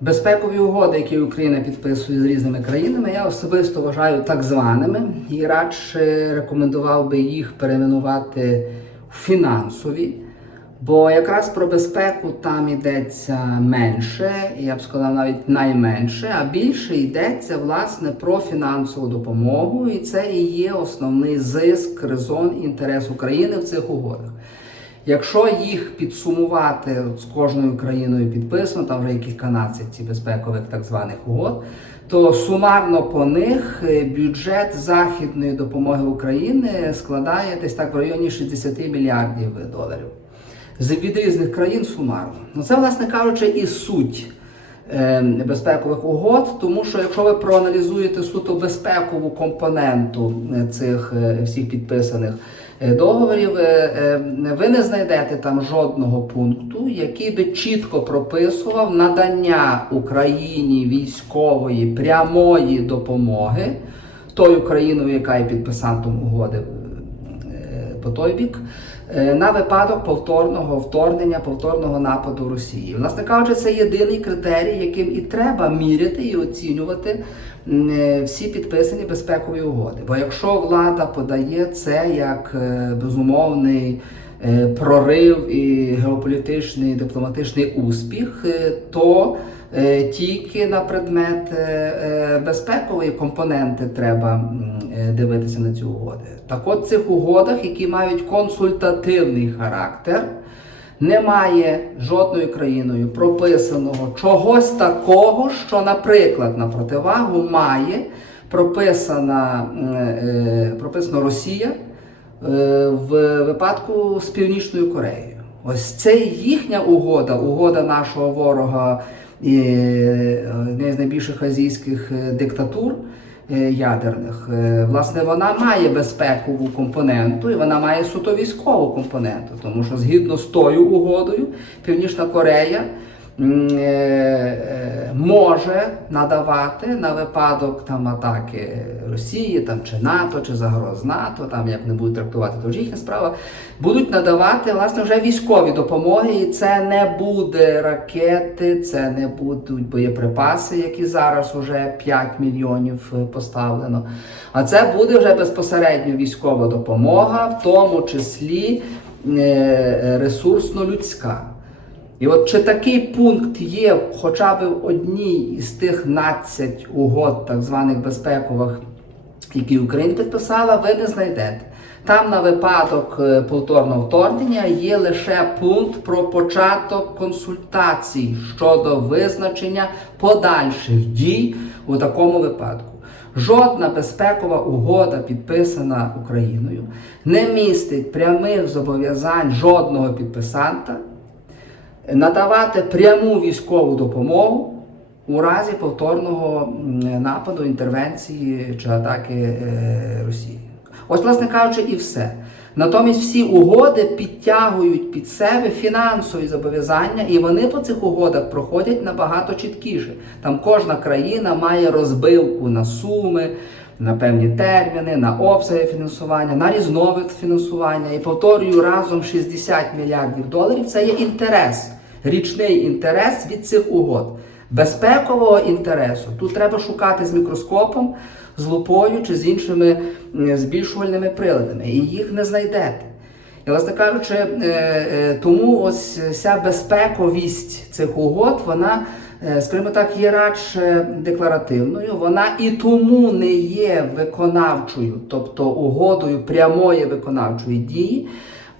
Безпекові угоди, які Україна підписує з різними країнами, я особисто вважаю так званими і радше рекомендував би їх перейменувати в фінансові. Бо якраз про безпеку там йдеться менше, я б сказав навіть найменше, а більше йдеться власне про фінансову допомогу, і це і є основний зиск, резон, інтерес України в цих угодах. Якщо їх підсумувати з кожною країною підписано, там вже кільканадцять ці безпекових так званих угод, то сумарно по них е, бюджет західної допомоги України складає десь так в районі 60 мільярдів доларів. З від різних країн сумарно. Ну це, власне кажучи, і суть е, безпекових угод, тому що якщо ви проаналізуєте суто безпекову компоненту е, цих всіх підписаних договорів, е, е, ви не знайдете там жодного пункту, який би чітко прописував надання Україні військової прямої допомоги тою країною, яка є підписантом угоди е, по той бік, е, на випадок повторного вторгнення, повторного нападу Росії. Власне кажучи, це єдиний критерій, яким і треба міряти і оцінювати е, всі підписані безпекові угоди. Бо якщо влада подає це як е, безумовний е, прорив і геополітичний дипломатичний успіх, е, то е, тільки на предмет е, е, безпекової компоненти треба е, дивитися на ці угоди. Так от цих угодах, які мають консультативний характер, немає жодною країною прописаного чогось такого, що, наприклад, на противагу має прописана, е, Росія е, в випадку з Північною Кореєю. Ось це їхня угода, угода нашого ворога е, з найбільших азійських е, диктатур е, ядерних. Власне, вона має безпекову компоненту і вона має суто військову компоненту, тому що згідно з тою угодою, Північна Корея може надавати на випадок там атаки Росії, там чи НАТО, чи загроз НАТО, там як не будуть трактувати, то вже їхня справа, будуть надавати власне вже військові допомоги, і це не буде ракети, це не будуть боєприпаси, які зараз вже 5 мільйонів е, поставлено. А це буде вже безпосередньо військова допомога, в тому числі е, ресурсно-людська. І от чи такий пункт є хоча б в одній із тих 12 угод, так званих безпекових, які Україна підписала, ви не знайдете. Там на випадок е, повторного вторгнення є лише пункт про початок консультацій щодо визначення подальших дій у такому випадку. Жодна безпекова угода, підписана Україною, не містить прямих зобов'язань жодного підписанта надавати пряму військову допомогу у разі повторного нападу, інтервенції чи атаки е, Росії. Ось, власне кажучи, і все. Натомість всі угоди підтягують під себе фінансові зобов'язання, і вони по цих угодах проходять набагато чіткіше. Там кожна країна має розбивку на суми, на певні терміни, на обсяги фінансування, на різновид фінансування. І повторюю, разом 60 мільярдів доларів це є інтерес, річний інтерес від цих угод. Безпекового інтересу тут треба шукати з мікроскопом, з лупою чи з іншими збільшувальними приладами, і їх не знайдете. І, власне кажучи, е, е, тому ось ця безпековість цих угод, вона, е, скажімо так, є радше декларативною, вона і тому не є виконавчою, тобто угодою прямої виконавчої дії,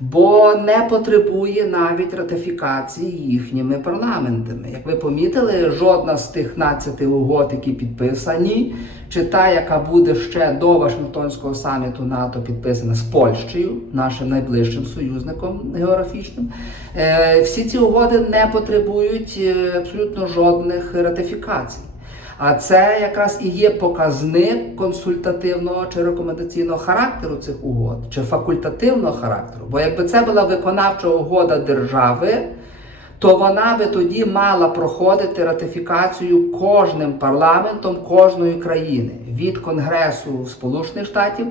бо не потребує навіть ратифікації їхніми парламентами. Як ви помітили, жодна з тих 12 угод, які підписані, чи та, яка буде ще до Вашингтонського саміту НАТО підписана з Польщею, нашим найближчим союзником географічним, е, всі ці угоди не потребують е, абсолютно жодних ратифікацій. А це якраз і є показник консультативного чи рекомендаційного характеру цих угод, чи факультативного характеру. Бо якби це була виконавча угода держави, то вона би тоді мала проходити ратифікацію кожним парламентом кожної країни від Конгресу Сполучених Штатів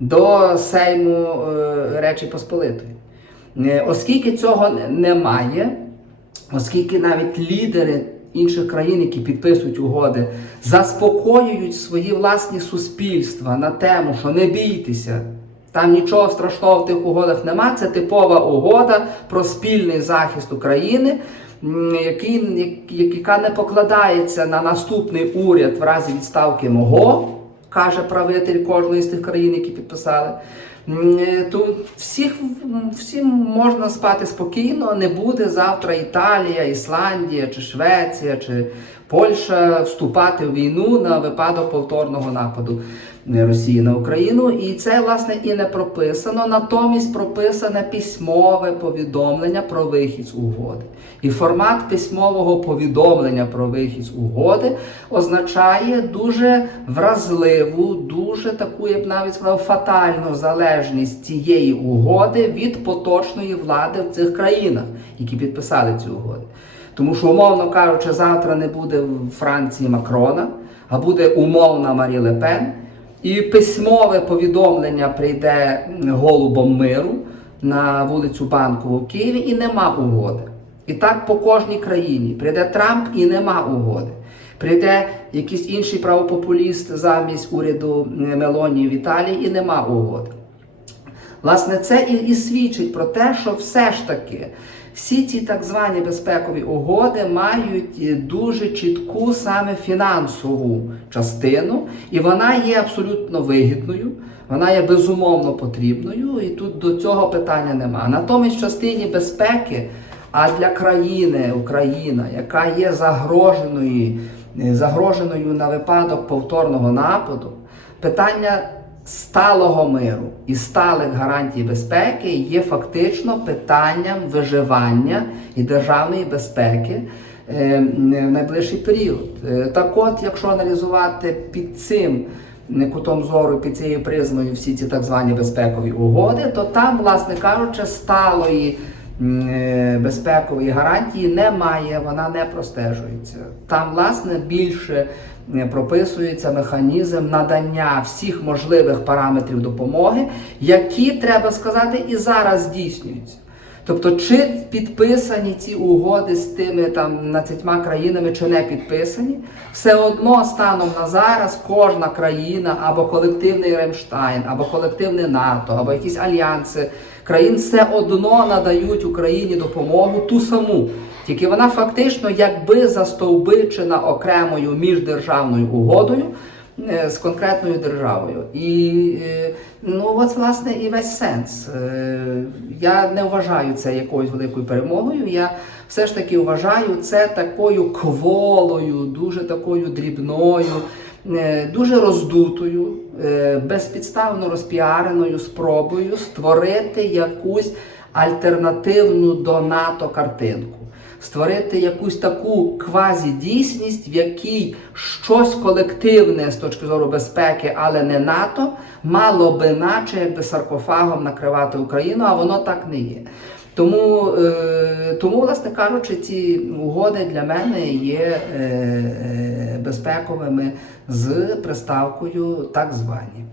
до Сейму е, Речі Посполитої. Е, Оскільки цього немає, оскільки навіть лідери інших країн, які підписують угоди, заспокоюють свої власні суспільства на тему, що не бійтеся. Там нічого страшного в тих угодах нема. Це типова угода про спільний захист України, який, як- яка не покладається на наступний уряд в разі відставки мого, каже правитель кожної з тих країн, які підписали. То всіх, всім можна спати спокійно, не буде завтра Італія, Ісландія, чи Швеція, чи Польща вступати в війну на випадок повторного нападу Росії на Україну. І це, власне, і не прописано. Натомість прописане письмове повідомлення про вихід з угоди. І формат письмового повідомлення про вихід з угоди означає дуже вразливу, дуже таку, я б навіть сказав, фатальну залежність цієї угоди від поточної влади в цих країнах, які підписали цю угоду. Тому що, умовно кажучи, завтра не буде в Франції Макрона, а буде умовна Марі Лепен, і письмове повідомлення прийде голубом миру на вулицю Банкову в Києві, і нема угоди. І так по кожній країні. Прийде Трамп і нема угоди. Прийде якийсь інший правопопуліст замість уряду Мелонії в Італії і нема угоди. Власне, це і, і свідчить про те, що все ж таки всі ці так звані безпекові угоди мають е, дуже чітку саме фінансову частину, і вона є абсолютно вигідною, вона є безумовно потрібною, і тут до цього питання нема. Натомість, в частині безпеки, а для країни Україна, яка є загроженою, е, загроженою на випадок повторного нападу, питання сталого миру і сталих гарантій безпеки є фактично питанням виживання і державної безпеки е, в найближчий період. Е, Так от, якщо аналізувати під цим е, кутом зору, під цією призмою всі ці так звані безпекові угоди, то там, власне кажучи, сталої безпекової гарантії немає, вона не простежується. Там, власне, більше прописується механізм надання всіх можливих параметрів допомоги, які, треба сказати, і зараз здійснюються. Тобто, чи підписані ці угоди з тими там 12 країнами, чи не підписані, все одно станом на зараз кожна країна або колективний Ремштайн, або колективне НАТО, або якісь альянси країн все одно надають Україні допомогу ту саму. Тільки вона фактично якби застовбичена окремою міждержавною угодою е, з конкретною державою. І е, ну от власне і весь сенс. Е, Я не вважаю це якоюсь великою перемогою. Я все ж таки вважаю це такою кволою, дуже такою дрібною. Е, Дуже роздутою, е, безпідставно розпіареною спробою створити якусь альтернативну до НАТО картинку створити якусь таку квазідійсність, в якій щось колективне з точки зору безпеки, але не НАТО, мало би, наче якби саркофагом накривати Україну, а воно так не є. Тому, е, тому, власне кажучи, ці угоди для мене є е, е, безпековими з приставкою так звані.